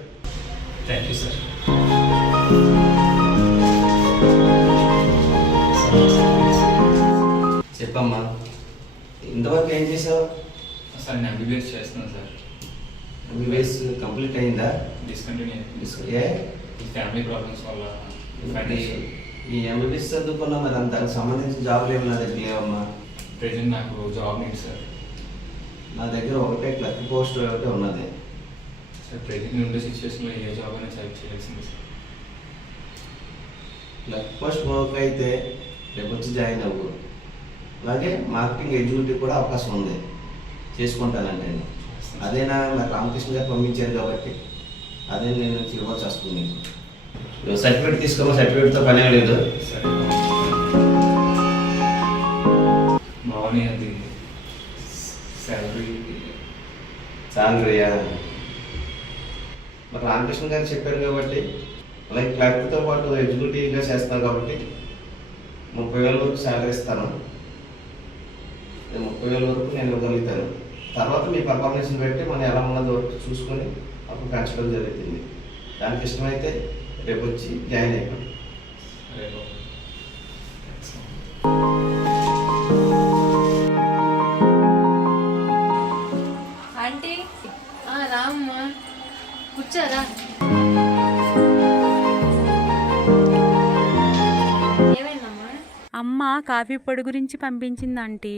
Thank you sir. చెప్పమ్మా, ఇంతవరకు ఏం చేసావు? సార్ నేను ఎంబీబీఎస్ చేస్తున్నాను సార్. ఎంబీబీఎస్ కంప్లీట్ అయిందా? డిస్కంటిన్యూ. ఏ ఈ ఫ్యామిలీ ప్రాబ్లమ్స్ వల్ల ఈ ఎంబీబీఎస్ చదువుకున్నా మరి దానికి సంబంధించిన జాబ్లు ఏమి నా దగ్గర లేవమ్మా. ప్రెజెంట్ నాకు జాబ్ నీడ్ సార్. నా దగ్గర ఒకటే క్లర్క్ పోస్ట్ ఒకటే ఉన్నది. సార్ ప్రెజెంట్ ఉండే సిచ్యువేషన్లో ఏ జాబ్ అయినా సెలెక్ట్ చేయాల్సింది సార్. క్లర్క్ పోస్ట్ వర్క్ అయితే రేపు వచ్చి జాయిన్ అవ్వు. అలాగే మార్కెటింగ్ ఎగ్జిక్యూటివ్ కూడా అవకాశం ఉంది, చేసుకుంటానండి నేను. అదేనా మరి రామకృష్ణ గారు పంపించారు కాబట్టి అదే నేను ఇవ్వాల్సి వస్తుంది. సర్టిఫికేట్ తీసుకోమా, సర్టిఫికేట్తో పనే లేదు. సరే బాగున్నాయి. అది శాలరీయా? మరి రామకృష్ణ గారు చెప్పారు కాబట్టి, అలాగే క్లర్క్తో పాటు ఎగ్జిక్యూటివ్గా చేస్తాను కాబట్టి 30,000 వరకు శాలరీ ఇస్తాను. 30,000 వరకు నేను ఇవ్వగలుగుతాను. తర్వాత మీ పర్ఫార్మెన్స్ని బట్టి మనం ఎలా ఉన్నది వరకు చూసుకొని అప్పుడు పెంచడం జరుగుతుంది. దానికి ఇష్టమైతే రేపు వచ్చి జాయిన్ అయిపోండి. ఆంటీ రామ్మా, కూర్చోరా. ఏమైందమ్మా? అమ్మ కాఫీ పొడి గురించి పంపించింది ఆంటీ.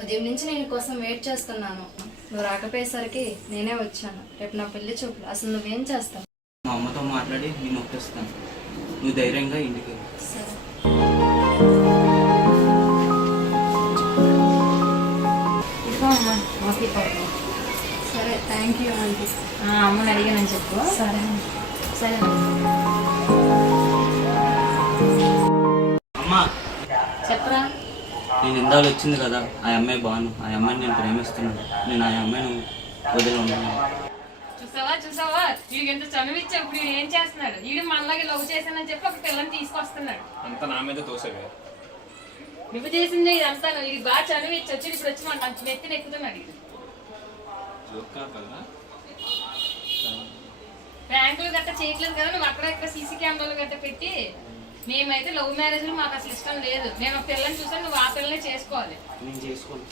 ఉదయం నుంచి నేను కోసం వెయిట్ చేస్తున్నాను. నువ్వు రాకపోయేసరికి నేనే వచ్చాను. రేపు నా పెళ్లి చూపులు. అసలు నువ్వేం చేస్తావు? మా అమ్మతో మాట్లాడి నేను ఒప్పిస్తాను. నువ్వు ధైర్యంగా ఇంటికి వెళ్ళు. ఇదిగో అమ్మా కాఫీ పౌడర్. సరే థ్యాంక్ యూ ఆంటీ. అమ్మని అడిగానని చెప్పు. సరే సరే అమ్మా, చెప్పరా. నేను ఇందాలు వచ్చింది కదా ఆ అమ్మాయి బాను, ఆ అమ్మాయిని నేను ప్రేమిస్తున్నాను. నేను ఆ అమ్మాయిని వదిలి ఉన్నాను. చూసావా వీడికి ఎంత చనువిచ్చా. ఇప్పుడు వీడు ఏం చేస్తున్నాడు? వీడు మనలాగే లవ్ చేశానని చెప్పి ఒక పిల్లని తీసుకొస్తున్నాడు. అంత నా మీద తోసేవే. నువ్వు చేసింది ఇదంతా. వీడికి బాగా చనువిచ్చి వచ్చి ఇప్పుడు వచ్చి మన నెత్తిని ఎక్కుతున్నాడు. వీడు బ్యాంకులు గట్ట చేయట్లేదు కదా, నువ్వు అక్కడ ఇక్కడ సీసీ కెమెరాలు గట్ట పెట్టి. మేమైతే లవ్ మ్యారేజ్లు మాకు అసలు ఇష్టం లేదు. మేము ఒక పిల్లని చూసాను, నువ్వు ఆ పిల్లనే చేసుకోవాలి. నేను చేసుకోను.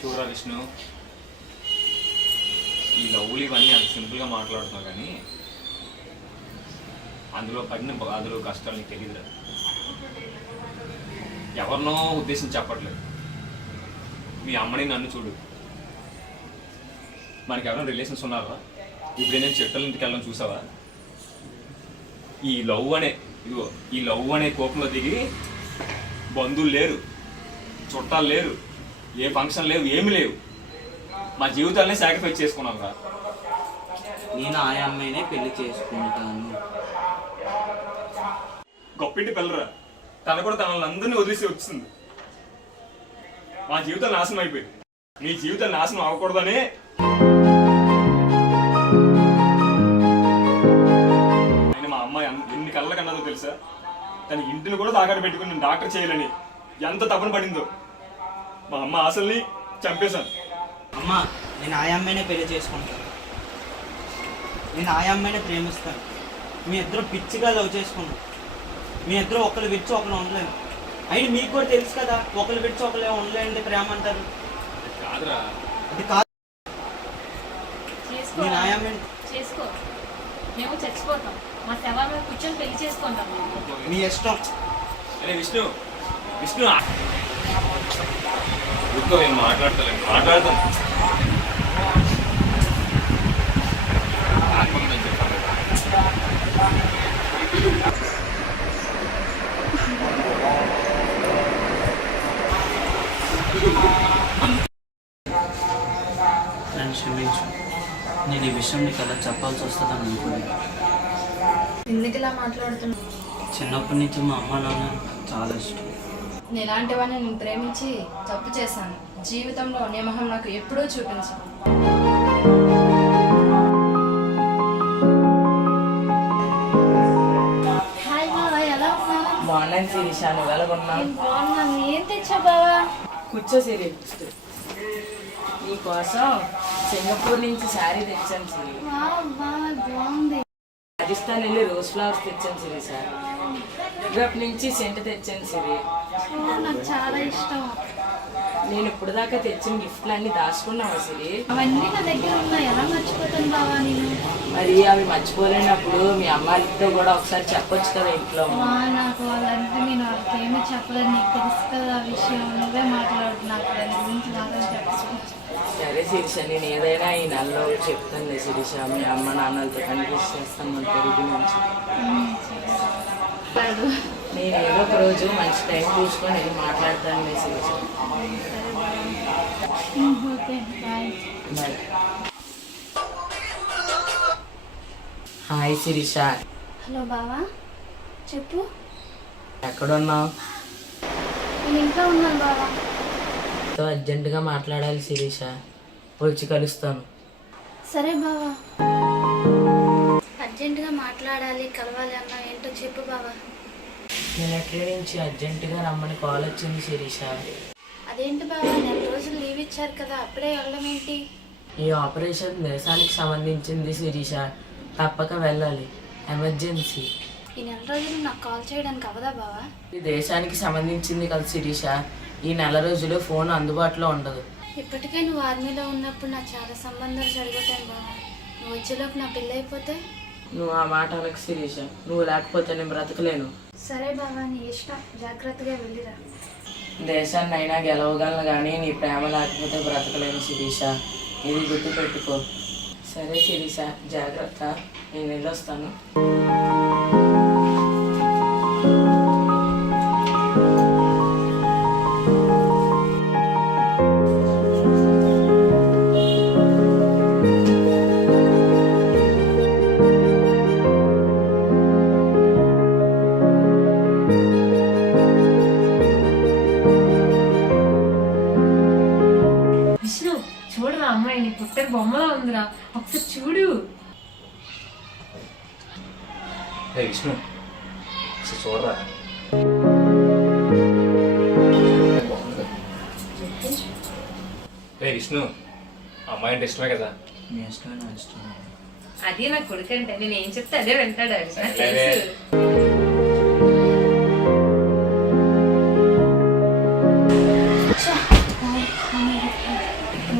చూడరా విష్ణు, ఈ లవ్లు ఇవన్నీ అంత సింపుల్గా మాట్లాడుతున్నావు కానీ అందులో పడిన బాధలు కష్టాలు నీకు తెలియదురా. ఎవరినో ఉద్దేశం చెప్పట్లేదు. మీ అమ్మని నన్ను చూడు. మనకి ఎవరైనా రిలేషన్స్ ఉన్నారా? ఇప్పుడు నేను చెట్టల ఇంటికి వెళ్ళడం చూసావా? ఈ లవ్ అనే కోపంలో దిగి బంధువులు లేరు, చుట్టాలు లేరు, ఏ ఫంక్షన్ లేవు, ఏమి లేవు. మా జీవితాలనే సాక్రిఫైస్ చేసుకున్నాం రా. నేను ఆ అమ్మాయినే పెళ్లి చేసుకుంటాను. గొప్పింటి పిల్లరా, తన కూడా తనని అందరినీ వదిలేసి వచ్చింది. మా జీవితాలు నాశనం అయిపోయింది. మీ జీవితాలు నాశనం అవ్వకూడదనే మా అమ్మాయి ఎన్ని కళ్ళ కన్నదో తెలుసా? తన ఇంటిని కూడా తాకట్టు పెట్టుకుని నేను డాక్టర్ చేయాలని ఎంత తపన పడిందో. మా అమ్మ ఆశల్ని చంపేశాను. అమ్మా, నేను ఆ అమ్మాయినే పెళ్లి చేసుకుంటాను. నేను ఆ అమ్మాయినే ప్రేమిస్తాను. మీ ఇద్దరు పిచ్చిగా లవ్ చేసుకున్నాం. మీ ఇద్దరు ఒకరు విడిచి ఒకరు ఉండలేము. అయినా మీకు కూడా తెలుసు కదా, ఒకరు విడిచి ఒకరు ఉండలేండి ప్రేమ అంటారు. కాదురా, అది కాదు. నేను ఆ అమ్మాయిని చేసుకో. మేము చచ్చిపోతాం. మా శవ మీద కూర్చొని పెళ్లి చేసుకుంటాం. మీ ఇష్టం. అరే విష్ణు, నేను మాట్లాడతాను. నన్ను క్షమించు. నేను ఈ విషయం నీకు అలా చెప్పాల్సి వస్తుందని అనుకోలేదు. ఎందుకు ఇలా మాట్లాడుతున్నా? చిన్నప్పటి నుంచి మా అమ్మ నాన్న చాలా ఇష్టం. నేలాంటి వాడిని నేను ప్రేమించి తప్పు చేశాను. జీవితంలో నీ మొహం నాకు ఎప్పుడూ చూపించు. హాయ్ బావా, ఎలా ఉన్నావు? బాగున్నాను శిరీష, నువ్వు ఎలా ఉన్నావు? బాగున్నాను. ఏం తెచ్చా బావా? కూర్చో సిరి. నీకోసం సింగపూర్ నుంచి శారీ తెచ్చాను సిరి. బాగుంది. రాజస్థాన్ వెళ్ళి రోజ్ ఫ్లవర్స్ తెచ్చాను శిరీష. రేపు నుంచి సెంట్ తెచ్చాను సిరి. నాకు చాలా ఇష్టం. నేను ఇప్పుడు దాకా తెచ్చిన గిఫ్ట్లు అన్ని దాచుకున్నావా సిరి? అవన్నీ నా దగ్గర ఉన్నాయి. ఎలా మర్చిపోతాను బావా నేను? మరి అవి మర్చిపోలేనప్పుడు మీ అమ్మాయితో కూడా ఒకసారి చెప్పొచ్చు కదా ఇంట్లో. నాకు వాళ్ళంటే నేను వాళ్ళకి ఏమీ చెప్పలేదు. నీకు తెలుసు కదా ఆ విషయం. నువ్వే మాట్లాడు. నాకు దాని గురించి మాత్రం చెప్పచ్చు. సరే శిరీష, నేను ఏదైనా ఈ నెలలో చెప్తాను శిరీష. మీ అమ్మ నాన్నలతో కన్విన్స్ చేస్తాను మన తెలుగు నుంచి. నేను ఏదో ఒక రోజు మంచి టైం చూసుకొని వెళ్ళి మాట్లాడతాను Shirisha. Okay, bye. Bye. Hi Shirisha. Hello బావా, చెప్పు. ఎక్కడున్నావు? నేను ఇంట్లో ఉన్నాను బావా. అర్జెంటుగా మాట్లాడాలి శిరీష. వచ్చి కలుస్తాను. సరే బావా. అర్జెంటుగా మాట్లాడాలి, కలవాలి అన్నా ఏంటో చెప్పు బావా. నేను ఎట్ల నుంచి అర్జెంటుగా రమ్మని కాల్ వచ్చింది శిరీష. అదేంటి బావా, 4 రోజులు లీవ్ ఇచ్చారు కదా, అప్పుడే వెళ్ళడం ఏంటి? ఈ ఆపరేషన్ దేశానికి సంబంధించింది శిరీష. తప్పక వెళ్ళాలి, ఎమర్జెన్సీ. ఈ 4 రోజులు నాకు కాల్ చేయడానికి అవదా బావా? ఇది దేశానికి సంబంధించింది కదా శిరీష. ఈ 4 రోజులు ఫోన్ అందుబాటులో ఉండదు. ఇప్పటికే నువ్వు ఆర్మీలో ఉన్నప్పుడు నాకు చాలా సంబంధాలు జరుగుతాయి బావా. నువ్వు వచ్చేలోపు నా పెళ్ళి అయిపోతే? నువ్వు ఆ మాట అనకు శిరీష. నువ్వు లేకపోతే నేను బ్రతకలేను. సరే బావా, నీ ఇష్టం. జాగ్రత్తగా వెళ్ళిరా. దేశాన్ని అయినా గెలవగలను కానీ నీ ప్రేమ లేకపోతే బ్రతకలేను శిరీష. ఇది గుర్తుపెట్టుకో. సరే శిరీష, జాగ్రత్త, నేను వెళ్ళొస్తాను. విష్ణు చూడరా అమ్మాయిని, పుట్టని బొమ్మలా ఉందిరా, ఒకసారి చూడు. విష్ణు చూడరా, విష్ణు అమ్మాయి అంటే ఇష్టమే కదా? మీ ఇష్టమే, నా ఇష్టమే. అదే నా కొడుకు అంటే, నేను ఏం చెప్తే అదే వింటాడు. నాకు సరే. తెలుసు.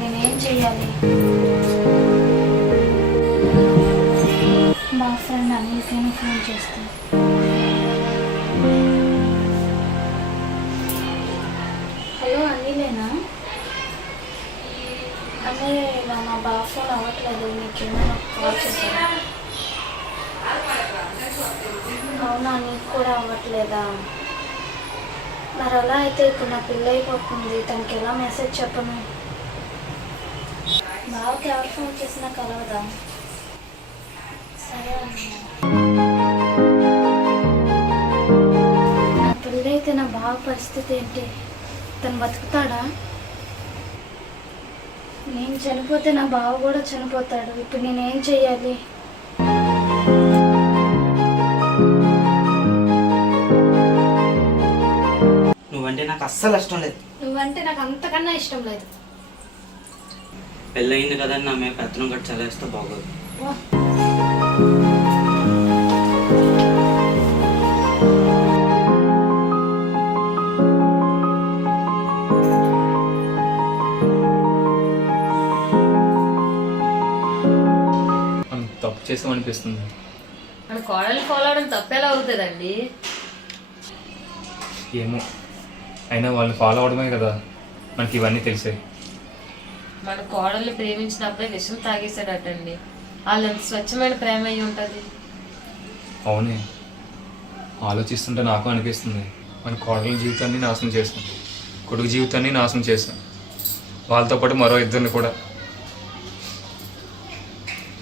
నేనేం చెయ్యాలి? మా ఫ్రెండ్ అన్నిటికైనా ఫోన్ చేస్తాను. హలో అనిలేనా? అన్నీ ఇలా మా బాగా ఫోన్ అవ్వట్లేదు, నీకేమైనా కాల్ చేశాను? అవునా, నీకు కూడా అవ్వట్లేదా? మరి అలా అయితే ఇప్పుడు నా పిల్ల అయిపోతుంది, తనకి ఎలా మెసేజ్ చెప్పను? బావకి ఎవరు ఫోన్ చేసినా కలవదా? సరే నా పిల్ల అయితే నా బావ పరిస్థితి ఏంటి? తను బతుకుతాడా? నేను చనిపోతే నా బావ కూడా చనిపోతాడు. ఇప్పుడు నేనేం చెయ్యాలి? నువ్వంటే నాకు అస్సలు ఇష్టం లేదు. నువ్వంటే నాకు అంతకన్నా ఇష్టం లేదు. పెళ్ళయింది కదా అని నా మీద పెత్తనం గట్టి చదివేస్తే బాగోదు. మనం తప్పు చేసామనిపిస్తుంది. మన కోడలు ఫాలో అవడం తప్పేలా అవుతుందండి? ఏమో, అయినా వాళ్ళని ఫాలో అవడమే కదా మనకి ఇవన్నీ తెలిసాయి. మన కోడల్ని ప్రేమించినప్పుడే విషం తాగేసాడటండి. వాళ్ళంత స్వచ్ఛమైన ప్రేమ అయి ఉంటుంది. అవునే, ఆలోచిస్తుంటే నాకు అనిపిస్తుంది మన కోడల జీవితాన్ని నాశనం చేస్తాం, కొడుకు జీవితాన్ని నాశనం చేస్తాం, వాళ్ళతో పాటు మరో ఇద్దరిని కూడా.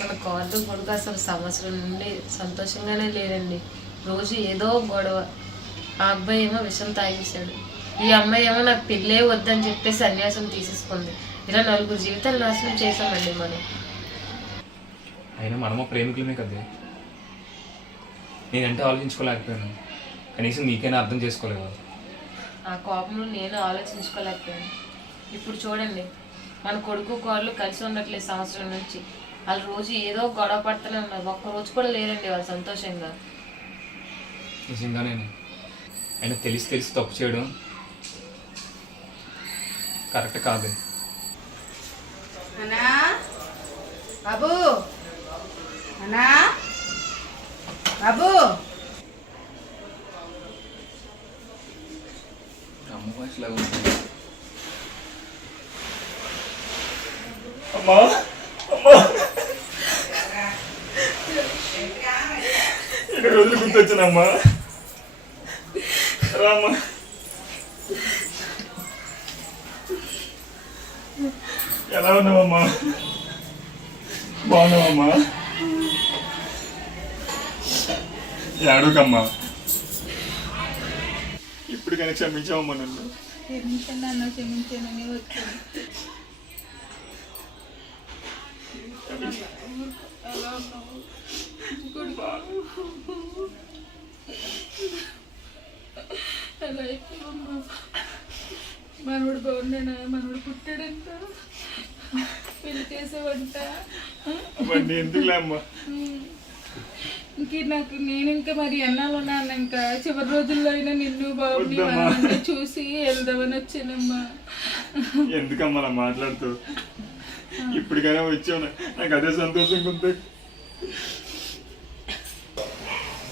మన కోడలు కొడుకు అసలు సంవత్సరం నుండి సంతోషంగానే లేదండి. రోజు ఏదో గొడవ. ఆ అబ్బాయి ఏమో విషం తాగేశాడు, ఈ అమ్మాయి ఏమో నాకు పెళ్ళే వద్దని చెప్పేసి సన్యాసం తీసేసుకుంది. ఇలా 4 జీవితాలు నాశనం చేశామండి మనం. అయినా మనము ప్రేమికులమే కదా. నేనంటే ఆలోచించుకోలేకపోయాను, కనీసం నీకైనా అర్థం చేసుకోలేవా? ఆ కోపంలో నేను ఆలోచించుకోలేకపోయాను. ఇప్పుడు చూడండి, మన కొడుకు కోడలు కలిసి ఉండట్లేదు సంవత్సరం నుంచి. వాళ్ళు రోజు ఏదో గొడవ పడుతూనే ఉన్నారు. ఒక్కరోజు కూడా లేరండి వాళ్ళు సంతోషంగా. నిజంగానే అయినా తెలిసి తప్పు చేయడం కరెక్ట్ కాదు. అన్నా బాబు, అన్నా బాబు. అమ్మ భాషలాగా ఉంటుంది. అమ్మా అమ్మా, ఎన్ని రోజులు గుర్తొచ్చానమ్మా. రామ్మా. ఎలా ఉన్నావమ్మా? బాగున్నావమ్మా? ఏడుకమ్మా, ఇప్పుడు కానీ క్షమించావమ్మా నన్ను. క్షమించండి అన్న, క్షమించానని వచ్చాను. ఎలా ఉన్నావు? అలా అయిపోమ్మా. మనవుడు బాగున్నాడా? మనవుడు పుట్టాడంట, పెళ్లి చేసేవంట. అవన్నీ ఎందుకులే అమ్మా. నేను ఇంకా మరి ఎన్నాళ్ళు ఉన్నాను. ఇంకా చివరి రోజుల్లో అయినా నిన్ను బాబుని మనల్ని చూసి వెళ్దామని వచ్చానమ్మా. ఎందుకమ్మా అలా మాట్లాడుతూ? ఇప్పటికైనా వచ్చావు, నాకు అదే సంతోషంగా ఉంది.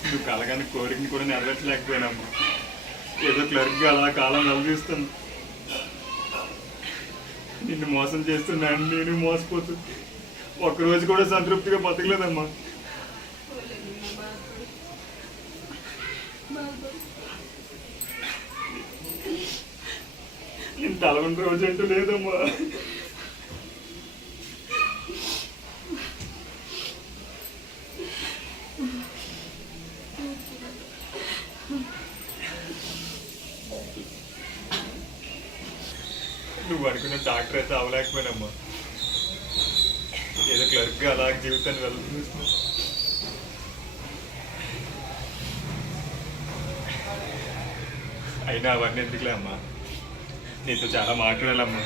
నువ్వు కలగాని కోరికని కూడా నెరవేర్చలేకపోయినామ్మా. ఏదో క్లర్క్గా అలా కాలం నిలదీస్తుంది. నిన్ను మోసం చేస్తున్నాను, నేను మోసపోతుంది. ఒక్కరోజు కూడా సంతృప్తిగా బతకలేదమ్మా. నేను తలవంటి రోజు అంటూ లేదమ్మా. నువ్వు అనుకున్న డాక్టర్ అయితే అవ్వలేకపోయినమ్మా. ఏదో క్లర్క్గా అలా జీవితాన్ని వెళ్ళి అయినా అవన్నీ ఎందుకులే అమ్మా, నీతో చాలా మాట్లాడాలమ్మా.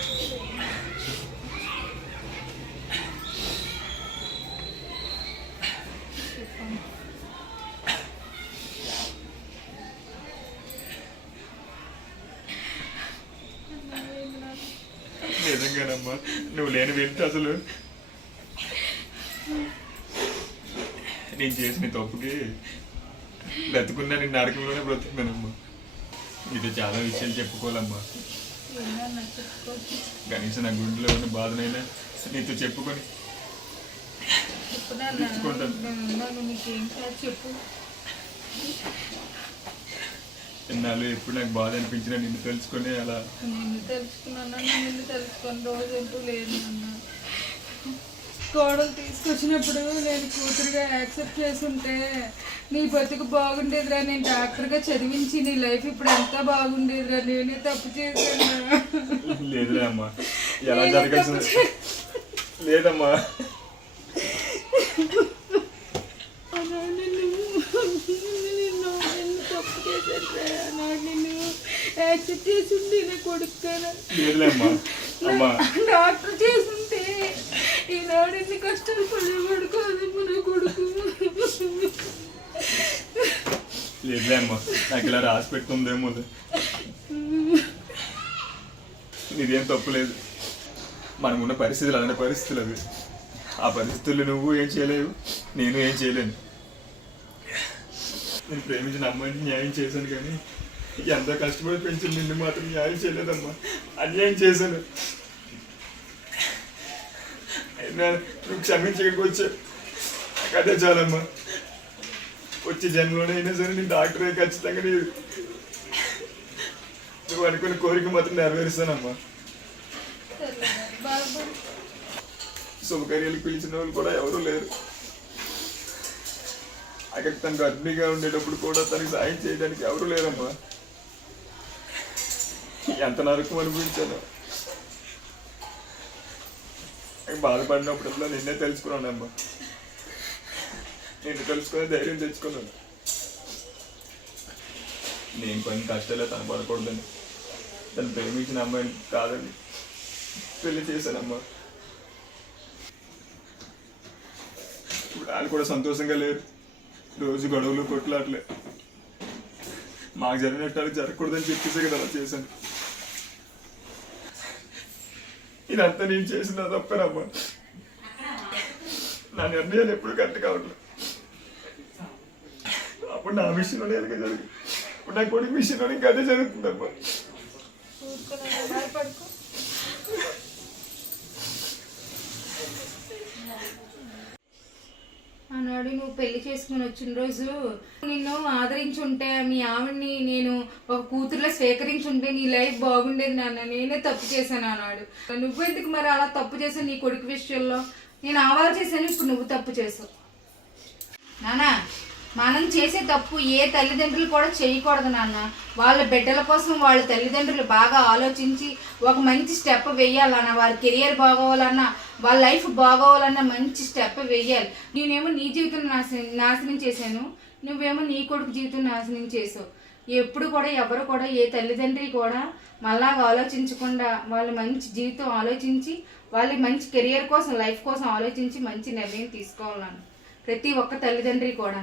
నిజంగానమ్మా, నువ్వు లేని వెళ్తే అసలు నేను చేసిన తప్పుకి బ్రతుకున్నా నేను నరకంలోనే బ్రతుకున్నానమ్మా. ఇది చాలా విషయాలు చెప్పుకోవాలమ్మా. కనీసం నా గుండెలో ఉన్న బాధనైనా నీతో చెప్పుకొని చెప్పు. ఎన్నాళ్ళు ఎప్పుడు నాకు బాధ అనిపించినా నిన్ను తెలుసుకొని అలా నిన్ను తెలుసుకొని రోజు అంటూ లేదు నాన్న. కోడలు తీసుకొచ్చినప్పుడు నేను కూతురుగా యాక్సెప్ట్ చేసుంటే నీ బతుకు బాగుండేదిరా. నేను డాక్టర్గా చదివించి నీ లైఫ్ ఇప్పుడు అంతా బాగుండేదిరా. నేనే తప్పు చేశాను. లేదులే అమ్మా, ఎలా జరగాల్సింది లేదమ్మా. యాక్సెప్ట్ చేసుంటే నా కొడుకు డాక్టర్ చేసుంటే ఈనాడు ఎన్ని కష్టాలు పడేవాడు కాదమ్మా నా కొడుకు. లేదులే అమ్మా, నాకు ఇలా రాసి పెట్టుందేమో. నీదేం తప్పు లేదు. మనం ఉన్న పరిస్థితులు అలాంటి పరిస్థితులు అవి. ఆ పరిస్థితుల్లో నువ్వు ఏం చేయలేవు, నేను ఏం చేయలేను. నేను ప్రేమించిన అమ్మాయిని న్యాయం చేశాను, కానీ ఎంత కష్టపడి పెంచిన నిన్ను మాత్రం న్యాయం చేయలేదమ్మా. అన్యాయం చేశాను. నువ్వు క్షమించకపోతే వచ్చా నాకు అదే చాలమ్మా. వచ్చే జన్మలోనే అయినా సరే నేను డాక్టరే ఖచ్చితంగా నువ్వు అనుకున్న కోరిక మాత్రం నెరవేరుస్తానమ్మా. శుభకార్యాలకు పిలిచిన వాళ్ళు కూడా ఎవరూ లేరు. అక్కడ తను గర్భిణిగా ఉండేటప్పుడు కూడా తనకి సాయం చేయడానికి ఎవరూ లేరమ్మా. ఎంత నరకం అనిపించాను. బాధపడినప్పుడల్లా నిన్నే తెలుసుకున్నానమ్మా. నిన్ను తెలుసుకునే ధైర్యం తెచ్చుకున్నాను. నేను కొన్ని కష్టాలే తను పడకూడదని తను ప్రేమించిన అమ్మాయిని కాదని పెళ్లి చేశానమ్మా. ఇప్పుడు వాళ్ళు కూడా సంతోషంగా లేరు. రోజు గొడవలు కొట్లాట్లే. మాకు జరిగినట్టు వాళ్ళకి జరగకూడదని చెప్పేసే కదా అలా చేశాను. ఇదంతా నేను చేసిన తప్పేనమ్మా. నా నిర్ణయాలు ఎప్పుడు కరెక్ట్ కావట్లేదు. అప్పుడు నా విషయంలోనే ఎలాగ జరిగింది, ఇప్పుడు నా కొడుకు విషయంలోనే ఇంకా అదే జరుగుతుందమ్మా. ఆనాడు నువ్వు పెళ్లి చేసుకుని వచ్చిన రోజు నిన్ను ఆదరించుంటే, మీ ఆవిడ్ని నేను ఒక కూతురులో స్వీకరించుంటే నీ లైఫ్ బాగుండేది నాన్న. నేనే తప్పు చేశాను ఆనాడు. నువ్వెందుకు మరి అలా తప్పు చేశావు నీ కొడుకు విషయంలో? నేను ఆవాలు చేశాను, ఇప్పుడు నువ్వు తప్పు చేసావు నాన్న. మనం చేసే తప్పు ఏ తల్లిదండ్రులు కూడా చేయకూడదు నాన్న. వాళ్ళ బిడ్డల కోసం వాళ్ళ తల్లిదండ్రులు బాగా ఆలోచించి ఒక మంచి స్టెప్ వేయాలన్నా, వారి కెరియర్ బాగోవాలన్నా, వాళ్ళ లైఫ్ బాగోవాలన్నా మంచి స్టెప్ వేయాలి. నేనేమో నీ జీవితం నాశనం చేశాను, నువ్వేమో నీ కొడుకు జీవితం నాశనం చేసావు. ఎప్పుడు కూడా ఎవరు కూడా ఏ తల్లిదండ్రి కూడా మళ్ళాగా ఆలోచించకుండా వాళ్ళ మంచి జీవితం ఆలోచించి వాళ్ళ మంచి కెరియర్ కోసం లైఫ్ కోసం ఆలోచించి మంచి నిర్ణయం తీసుకోవాలన్నాను ప్రతి ఒక్క తల్లిదండ్రి కూడా.